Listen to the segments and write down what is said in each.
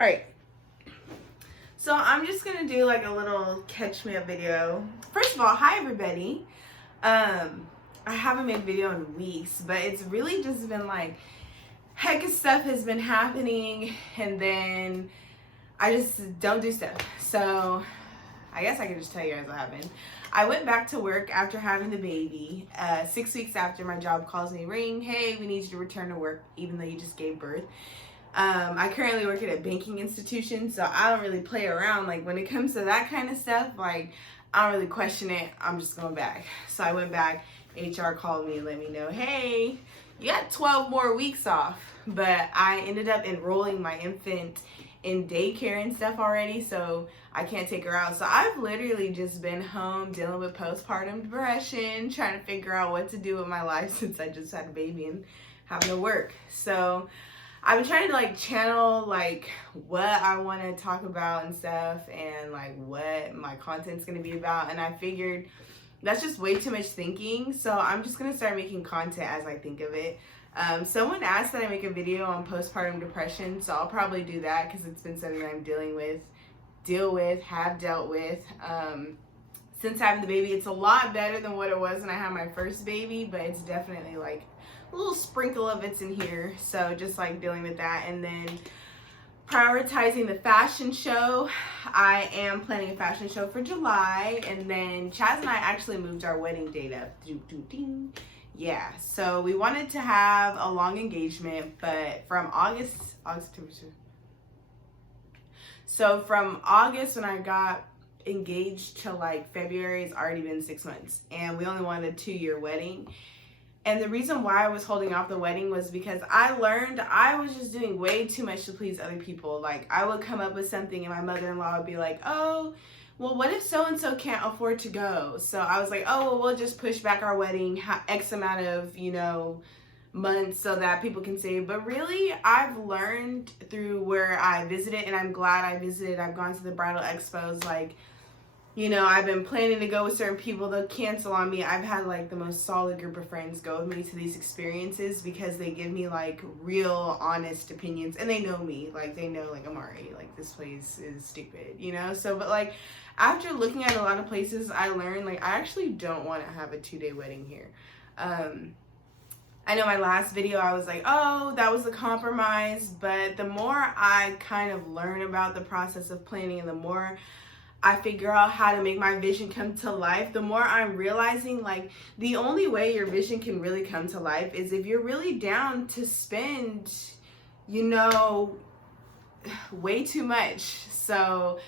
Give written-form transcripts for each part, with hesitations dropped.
All right. So I'm just gonna do like a little catch me up video. First of all, hi everybody. I haven't made a video in weeks, but it's really just been like heck of stuff has been happening, and then I just don't do stuff. So I guess I can just tell you guys what happened. I went back to work after having the baby. 6 weeks after, my job calls me, ring, hey, we need you to return to work even though you just gave birth. I currently work at a banking institution, so I don't really play around. Like when it comes to that kind of stuff, like I don't really question it. I'm just going back. So I went back. HR called me and let me know, hey, you got 12 more weeks off. But I ended up enrolling my infant in daycare and stuff already, so I can't take her out. So I've literally just been home dealing with postpartum depression, trying to figure out what to do with my life since I just had a baby and have no work. So I've been trying to like channel like what I want to talk about and stuff, and like what my content's going to be about, and I figured that's just way too much thinking, so I'm just going to start making content as I think of it. Someone asked that I make a video on postpartum depression, so I'll probably do that because it's been something I'm have dealt with. Since having the baby, it's a lot better than what it was when I had my first baby, but it's definitely like a little sprinkle of it's in here. So just like dealing with that, and then prioritizing the fashion show. I am planning a fashion show for July, and then Chaz and I actually moved our wedding date up. Yeah, so we wanted to have a long engagement, but from so from August when I got engaged to like February, it's already been 6 months, and we only wanted a 2-year wedding. And the reason why I was holding off the wedding was because I learned I was just doing way too much to please other people. Like I would come up with something and my mother-in-law would be like, oh, well, what if so-and-so can't afford to go? So I was like, oh, well, we'll just push back our wedding X amount of, months so that people can save. But really, I've learned through where I visited, and I'm glad I visited. I've gone to the bridal expos, like, I've been planning to go with certain people. They'll cancel on me. I've had like the most solid group of friends go with me to these experiences because they give me like real honest opinions, and they know me. Like they know like Amari, like this place is stupid, So, but like after looking at a lot of places, I learned like I actually don't want to have a 2-day wedding here. I know my last video I was like, oh, that was a compromise, but the more I kind of learn about the process of planning and the more I figure out how to make my vision come to life, the more I'm realizing like the only way your vision can really come to life is if you're really down to spend, way too much. So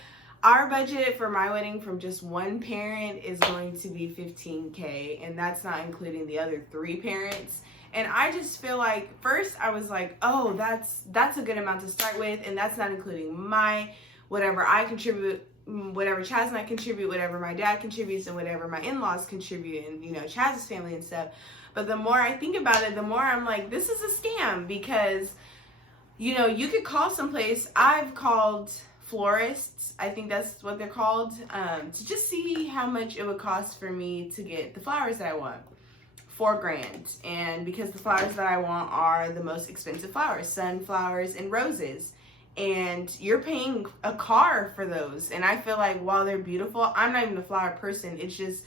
our budget for my wedding from just one parent is going to be $15K, and that's not including the other 3 parents. And I just feel like first I was like, oh, that's a good amount to start with, and that's not including my whatever I contribute, whatever Chaz and I contribute, whatever my dad contributes, and whatever my in-laws contribute, and Chaz's family and stuff. But the more I think about it, the more I'm like, this is a scam, because you could call someplace. I've called florists, I think that's what they're called, to just see how much it would cost for me to get the flowers that I want. $4,000. And because the flowers that I want are the most expensive flowers, sunflowers and roses, and you're paying a car for those. And I feel like while they're beautiful, I'm not even a flower person. It's just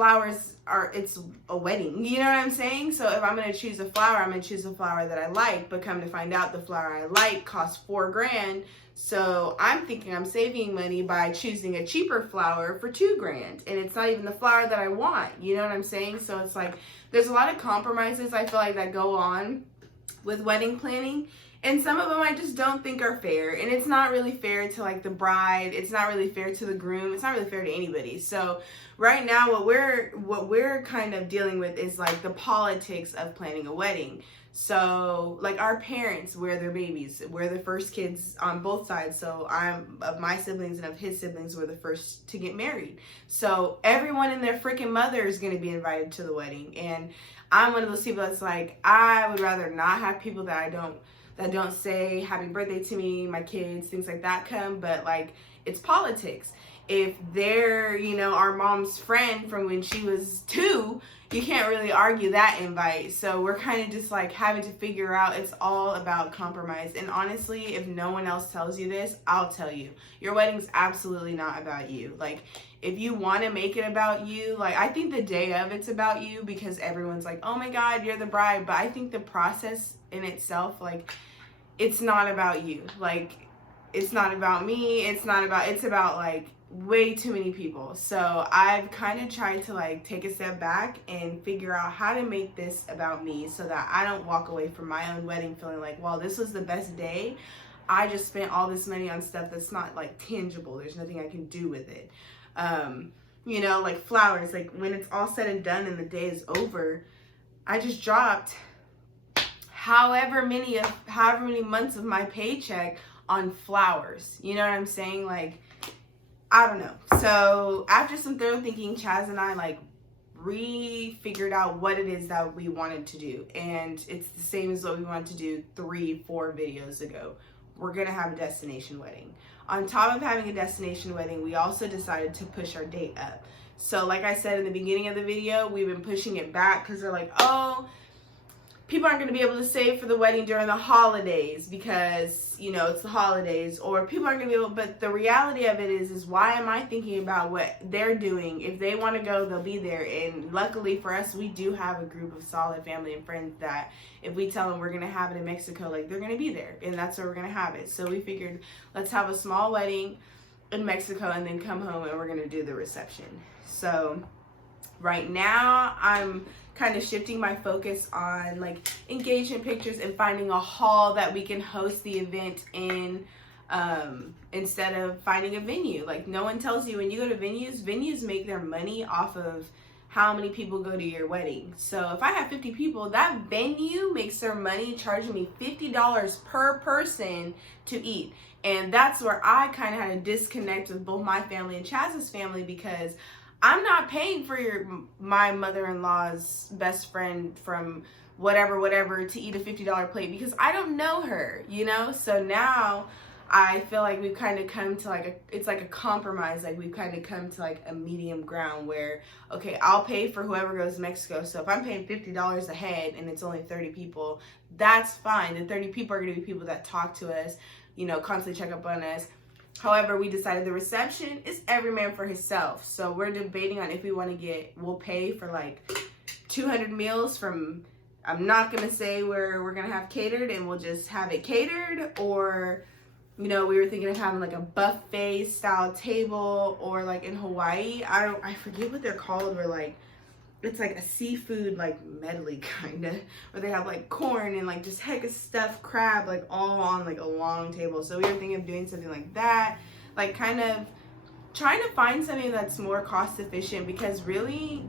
it's a wedding. You know what I'm saying? So if I'm going to choose a flower, I'm going to choose a flower that I like. But come to find out, the flower I like costs $4,000. So I'm thinking I'm saving money by choosing a cheaper flower for $2,000. And it's not even the flower that I want. You know what I'm saying? So it's like there's a lot of compromises I feel like that go on with wedding planning. And some of them I just don't think are fair. And it's not really fair to like the bride. It's not really fair to the groom. It's not really fair to anybody. So right now what we're kind of dealing with is like the politics of planning a wedding. So like our parents, we're their babies. We're the first kids on both sides. So I'm of my siblings and of his siblings, were the first to get married. So everyone and their freaking mother is going to be invited to the wedding. And I'm one of those people that's like, I would rather not have people that don't say happy birthday to me, my kids, things like that come, but like it's politics. if they're, you know, our mom's friend from when she was 2, you can't really argue that invite. So we're kind of just like having to figure out, it's all about compromise. And honestly, if no one else tells you this, I'll tell you, your wedding's absolutely not about you. Like, if you want to make it about you, like, I think the day of it's about you because everyone's like, oh my God, you're the bride. But I think the process in itself, like, it's not about you. Like, it's not about me. It's about like way too many people. So I've kind of tried to like take a step back and figure out how to make this about me so that I don't walk away from my own wedding feeling like, well, this was the best day. I just spent all this money on stuff that's not like tangible. There's nothing I can do with it. You know, like flowers, like when it's all said and done and the day is over, I just dropped however many months of my paycheck on flowers. You know what I'm saying? Like, I don't know. So after some thorough thinking, Chaz and I like figured out what it is that we wanted to do. And it's the same as what we wanted to do 3-4 videos ago. We're going to have a destination wedding. On top of having a destination wedding, we also decided to push our date up. So like I said in the beginning of the video, we've been pushing it back because they're like, oh, people aren't going to be able to save for the wedding during the holidays because, you know, it's the holidays, or people aren't going to be able, but the reality of it is why am I thinking about what they're doing? If they want to go, they'll be there. And luckily for us, we do have a group of solid family and friends that if we tell them we're going to have it in Mexico, like they're going to be there and that's where we're going to have it. So we figured let's have a small wedding in Mexico and then come home and we're going to do the reception. So right now I'm kind of shifting my focus on like engagement pictures and finding a hall that we can host the event in, instead of finding a venue. Like, no one tells you when you go to venues make their money off of how many people go to your wedding. So if I have 50 people, that venue makes their money charging me $50 per person to eat. And that's where I kind of had a disconnect with both my family and Chaz's family, because I'm not paying for my mother-in-law's best friend from whatever to eat a $50 plate because I don't know her, you know? So now I feel like we've kind of come to like it's like a compromise. Like we've kind of come to like a medium ground where, okay, I'll pay for whoever goes to Mexico. So if I'm paying $50 a head and it's only 30 people, that's fine. The 30 people are going to be people that talk to us, you know, constantly check up on us. However, we decided the reception is every man for himself. So we're debating on if we want to we'll pay for like 200 meals from, I'm not going to say where we're going to have catered and we'll just have it catered, or, you know, we were thinking of having like a buffet style table, or like in Hawaii, I forget what they're called, where like, it's like a seafood like medley kind of, where they have like corn and like just heck of stuffed crab like all on like a long table. So we were thinking of doing something like that, like kind of trying to find something that's more cost efficient, because really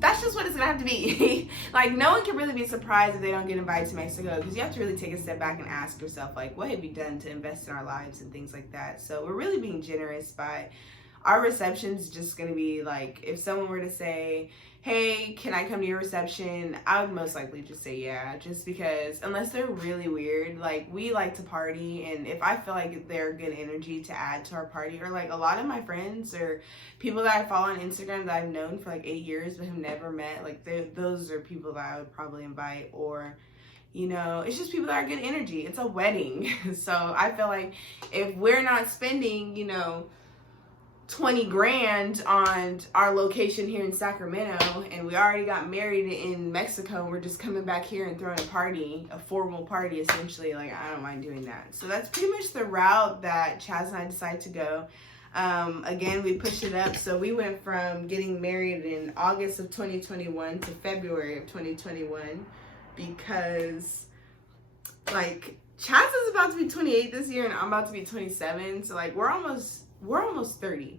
that's just what it's gonna have to be. Like, no one can really be surprised if they don't get invited to Mexico, because you have to really take a step back and ask yourself, like, what have you done to invest in our lives and things like that. So we're really being generous by our reception's just gonna be like, if someone were to say, hey, can I come to your reception? I would most likely just say yeah, just because unless they're really weird, like we like to party, and if I feel like they're good energy to add to our party, or like a lot of my friends or people that I follow on Instagram that I've known for like 8 years but have never met, like those are people that I would probably invite. Or, you know, it's just people that are good energy. It's a wedding. So I feel like if we're not spending, you know, 20 grand on our location here in Sacramento, and we already got married in Mexico, and we're just coming back here and throwing a party, a formal party essentially, like I don't mind doing that. So that's pretty much the route that Chaz and I decided to go. Again, we pushed it up. So we went from getting married in August of 2021 to February of 2021, because like Chaz is about to be 28 this year and I'm about to be 27. So like we're almost 30,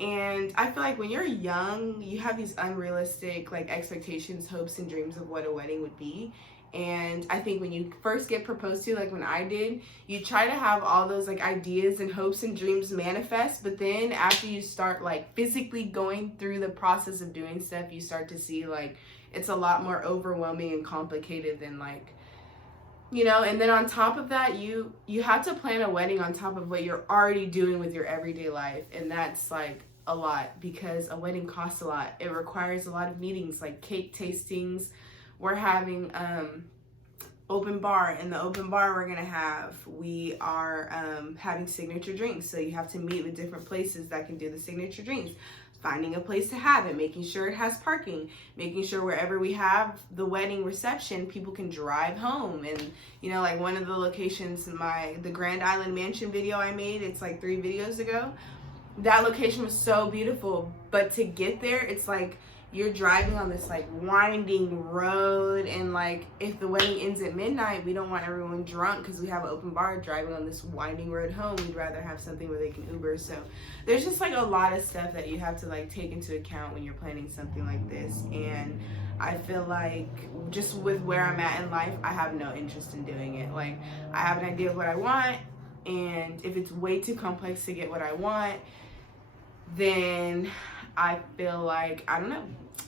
and I feel like when you're young, you have these unrealistic like expectations, hopes, and dreams of what a wedding would be. And I think when you first get proposed to, like when I did, you try to have all those like ideas and hopes and dreams manifest, but then after you start like physically going through the process of doing stuff, you start to see like it's a lot more overwhelming and complicated than like You know, and then on top of that, you have to plan a wedding on top of what you're already doing with your everyday life, and that's like a lot because a wedding costs a lot. It requires a lot of meetings, like cake tastings. We're having open bar. In the open bar we are having signature drinks, so you have to meet with different places that can do the signature drinks, finding a place to have it, making sure it has parking, making sure wherever we have the wedding reception, people can drive home. And you know, like one of the locations, the Grand Island Mansion video I made, it's like 3 videos ago, that location was so beautiful, but to get there, it's like you're driving on this like winding road, and like if the wedding ends at midnight, we don't want everyone drunk because we have an open bar driving on this winding road home. We'd rather have something where they can Uber. So there's just like a lot of stuff that you have to like take into account when you're planning something like this. And I feel like just with where I'm at in life, I have no interest in doing it. Like I have an idea of what I want, and if it's way too complex to get what I want, then I feel like, I don't know.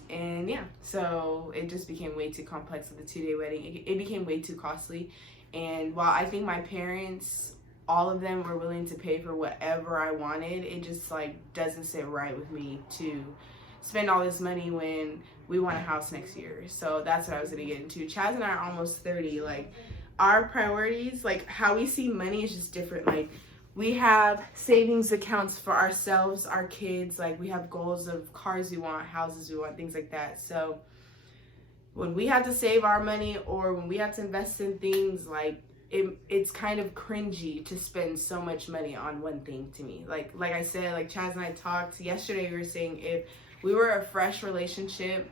And yeah, so it just became way too complex with the 2-day wedding. It became way too costly. And while I think my parents, all of them were willing to pay for whatever I wanted, it just like doesn't sit right with me to spend all this money when we want a house next year. So that's what I was gonna get into. Chaz and I are almost 30. Like our priorities, like how we see money is just different. Like we have savings accounts for ourselves, our kids, like we have goals of cars we want, houses we want, things like that. So when we have to save our money or when we have to invest in things, like it's kind of cringy to spend so much money on one thing to me. Like I said, like Chaz and I talked yesterday, we were saying if we were a fresh relationship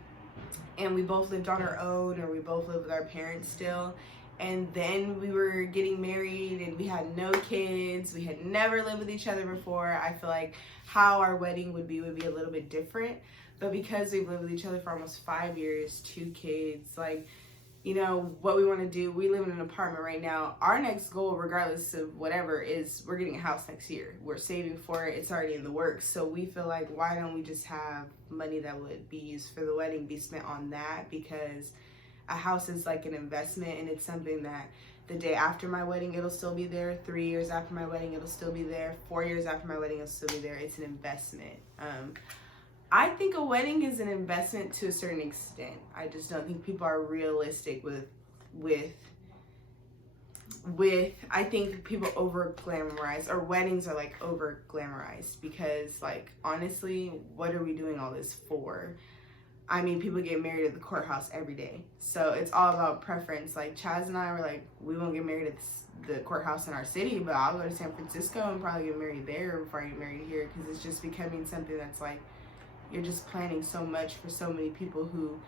and we both lived on our own or we both lived with our parents still, and then we were getting married and we had no kids, we had never lived with each other before, I feel like how our wedding would be a little bit different. But because we've lived with each other for almost 5 years, 2 kids, like, you know, what we want to do, we live in an apartment right now. Our next goal, regardless of whatever, is we're getting a house next year. We're saving for it. It's already in the works. So we feel like, why don't we just have money that would be used for the wedding be spent on that? Because a house is like an investment, and it's something that the day after my wedding, it'll still be there. 3 years after my wedding, it'll still be there. 4 years after my wedding, it'll still be there. It's an investment. I think a wedding is an investment to a certain extent. I just don't think people are realistic with I think people over glamorize, or weddings are like over glamorized, because like honestly, what are we doing all this for? I mean, people get married at the courthouse every day. So it's all about preference. Like Chaz and I were like, we won't get married at the courthouse in our city, but I'll go to San Francisco and probably get married there before I get married here, because it's just becoming something that's like, you're just planning so much for so many people who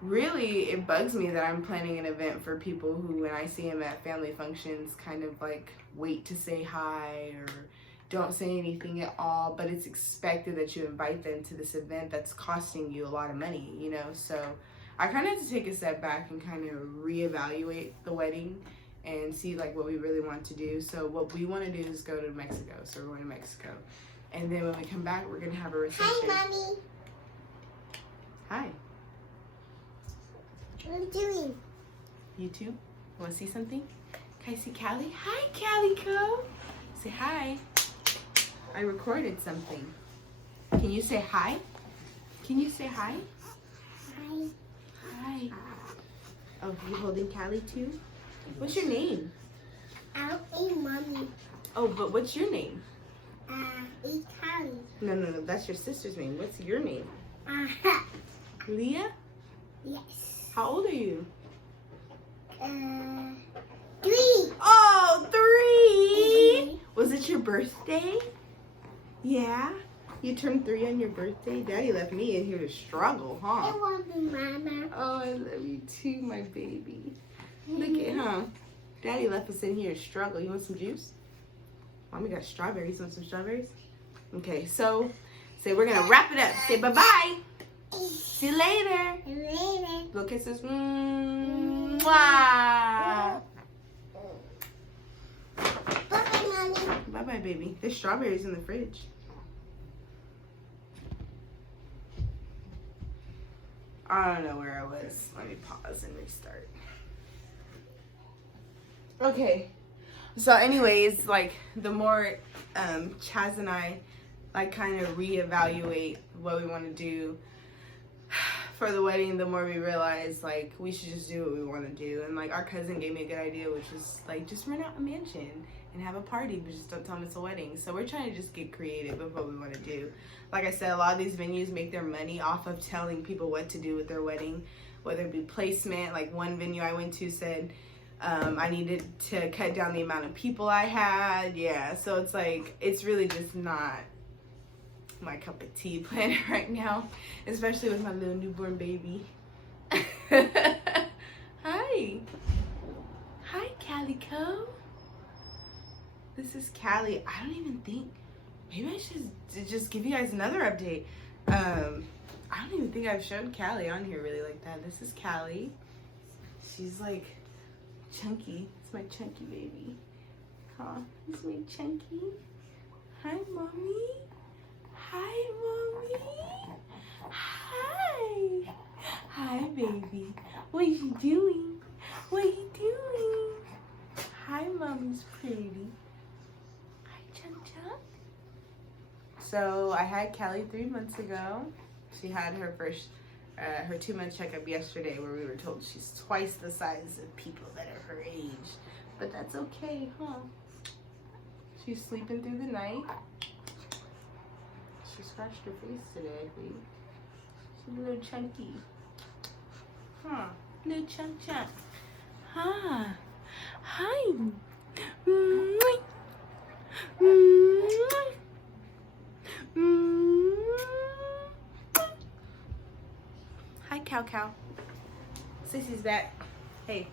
really, it bugs me that I'm planning an event for people who, when I see them at family functions, kind of like wait to say hi or don't say anything at all, but it's expected that you invite them to this event that's costing you a lot of money, you know? So I kind of have to take a step back and kind of reevaluate the wedding and see like what we really want to do. So what we want to do is go to Mexico. So we're going to Mexico. And then when we come back, we're going to have a reception. Hi, Mommy. Hi. What are you doing? YouTube? Want to see something? Can I see Cali? Hi, Calico. Say hi. I recorded something. Can you say hi? Can you say hi? Hi. Hi. Oh, you holding Cali too? What's your name? I'll eat Mommy. Oh, but what's your name? Eat Cali. No, that's your sister's name. What's your name? Leah? Yes. How old are you? 3. Oh, 3! Was it your birthday? Yeah? You turned 3 on your birthday? Daddy left me in here to struggle, huh? I love you, Mama. Oh, I love you too, my baby. Look at, huh? Daddy left us in here to struggle. You want some juice? Mommy got strawberries. Want some strawberries? Okay, so say we're gonna wrap it up. Say bye-bye. See you later. Later. Go kisses. Mwah. Bye-bye, Mommy. Bye-bye, baby. There's strawberries in the fridge. I don't know where I was. Let me pause and restart. Okay. So anyways, like the more Chaz and I like kind of reevaluate what we want to do for the wedding, the more we realize like we should just do what we want to do. And like our cousin gave me a good idea, which is like just rent out a mansion and have a party, but just don't tell them it's a wedding. So we're trying to just get creative with what we want to do. Like I said, a lot of these venues make their money off of telling people what to do with their wedding, whether it be placement. Like one venue I went to said I needed to cut down the amount of people I had. Yeah, so it's like, it's really just not my cup of tea planning right now, especially with my little newborn baby. Hi. Hi, Calico. This is Cali. I don't even think, maybe I should just give you guys another update. I don't even think I've shown Cali on here really like that. This is Cali. She's like chunky. It's my chunky baby. Huh? It's my chunky. Hi, mommy. Hi, mommy. Hi. Hi, baby. What are you doing? What are you doing? Hi, mommy's pretty. Hi, Chunk Chunk. So I had Callie 3 months ago. She had her first, her 2-month checkup yesterday, where we were told she's twice the size of people that are her age. But that's okay, huh? She's sleeping through the night. She scratched her face today, I think. She's a little chunky. Huh? Little chunk chunk. Huh? Hi. Mwah. Mwah. Mwah. Hi, Cow Cow. Sissy's back. Hey.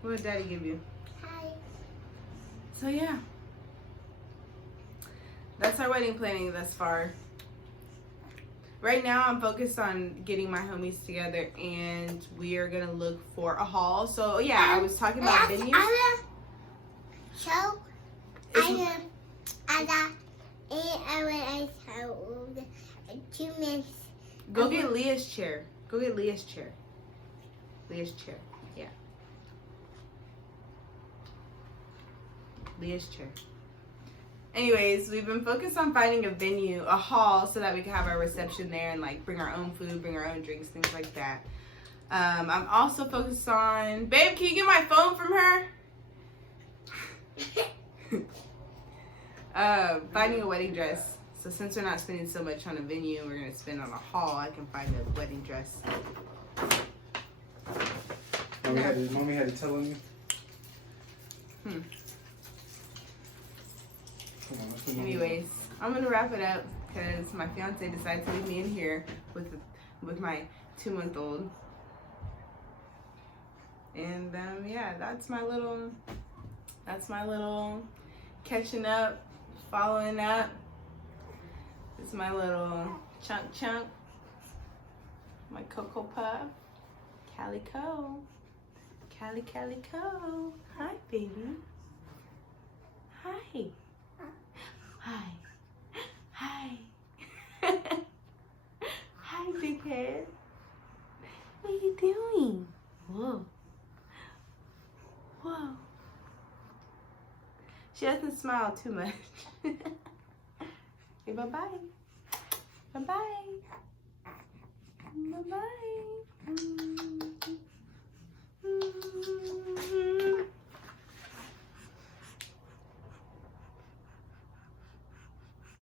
What did Daddy give you? Hi. So yeah, that's our wedding planning thus far. Right now I'm focused on getting my homies together, and we are gonna look for a hall. So yeah, I was talking about venues. So I 2 minutes. Go get Leah's chair. Go get Leah's chair. Leah's chair. Yeah. Leah's chair. Anyways, we've been focused on finding a venue, a hall, so that we can have our reception there and like bring our own food, bring our own drinks, things like that. I'm also focused on, babe, can you get my phone from her? Finding a wedding dress. So since we're not spending so much on a venue, we're gonna spend on a hall. I can find a wedding dress. Mommy had to tell me. Anyways, I'm gonna wrap it up because my fiance decided to leave me in here with my 2-month-old. And yeah, that's my little catching up, following up. It's my little chunk, my Cocoa Puff, Calico. Calico. Hi, baby. Hi. Hi. Hi. Hi, big head. What are you doing? Whoa. Whoa. She doesn't smile too much. Okay, bye-bye. Bye-bye. Bye-bye.